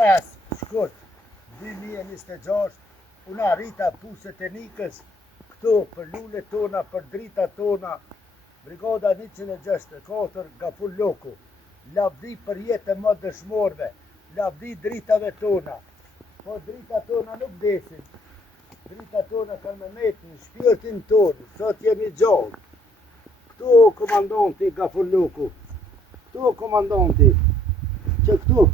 5 shkurt 2026 unë arrita puset e nikës këtu për lule tona, për drita tona, brigada 164 Gafur Loku, lavdi për jetë më dëshmorve, lavdi dritave tona, po drita tona nuk desin, drita tona kanë me metin, shpirtin tonë, sot jemi gjallë. Këtu o komandanti Gafur Loku, këtu o komandanti, që këtu,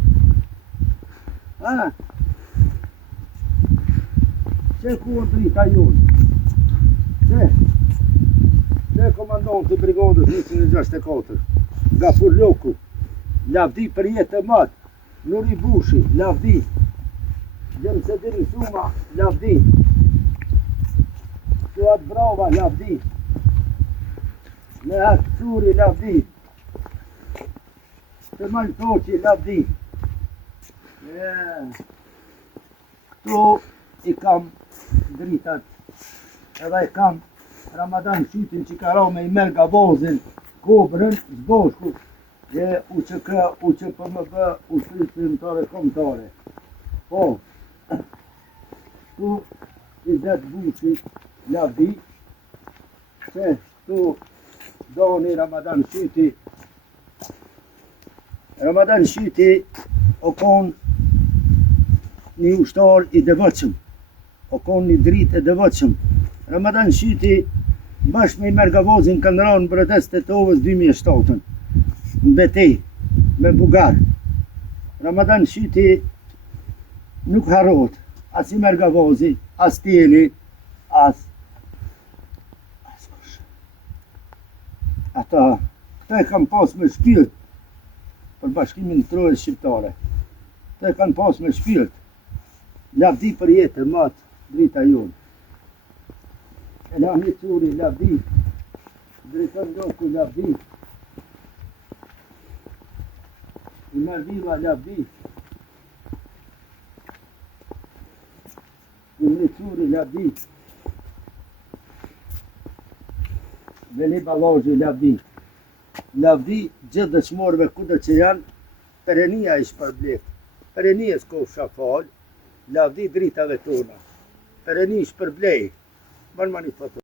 që ku o drita jonë, që komandanti brigadës 164, Gafur Loku, lavdi për jetë matë, Nuri Bushi, lavdi, Gjemsediri Suma, lavdi, Suat Brava, lavdi, Mehat Suri, lavdi, Kemal Toqi, lavdi. Këtu i kam dritat, edhe i kam Ramadan Shytin që ka ra me i merga vozin, kobrën, zboshku, dhe UÇK, UÇPMB, ushtritimtare kombëtare. Po, këtu Izet Bushi, lavdi, që këtu doni Ramadan Shyti. Ramadan Shyti o konë një ushtar i devotshëm, o konë një dritë e devotshëm. Ramadan Shyti bashkë me i mergavozin kanë ranë brëdes Tetovës 2007 në betej me Bugar. Ramadan Shyti nuk harrot, as i mergavozi, as tjeli, as kush. Ata, këta e kam pas me shpirt për bashkimin trojës shqiptare. Këta e kam pas me shpirt. Lavdi për jetë, matë, drita jonë. Elhami Curi, lavdi. Drejton Loku, lavdi. Imer Viva, lavdi. Imri Curi, lavdi. Veli Ballazhi, lavdi. Lavdi gjithë dëshmorëve kudo që janë, perenia i shpërbleft. Perenia s'kofsha falë, lavdi dritave tona. Pereni shpërblej. Ban mani foto.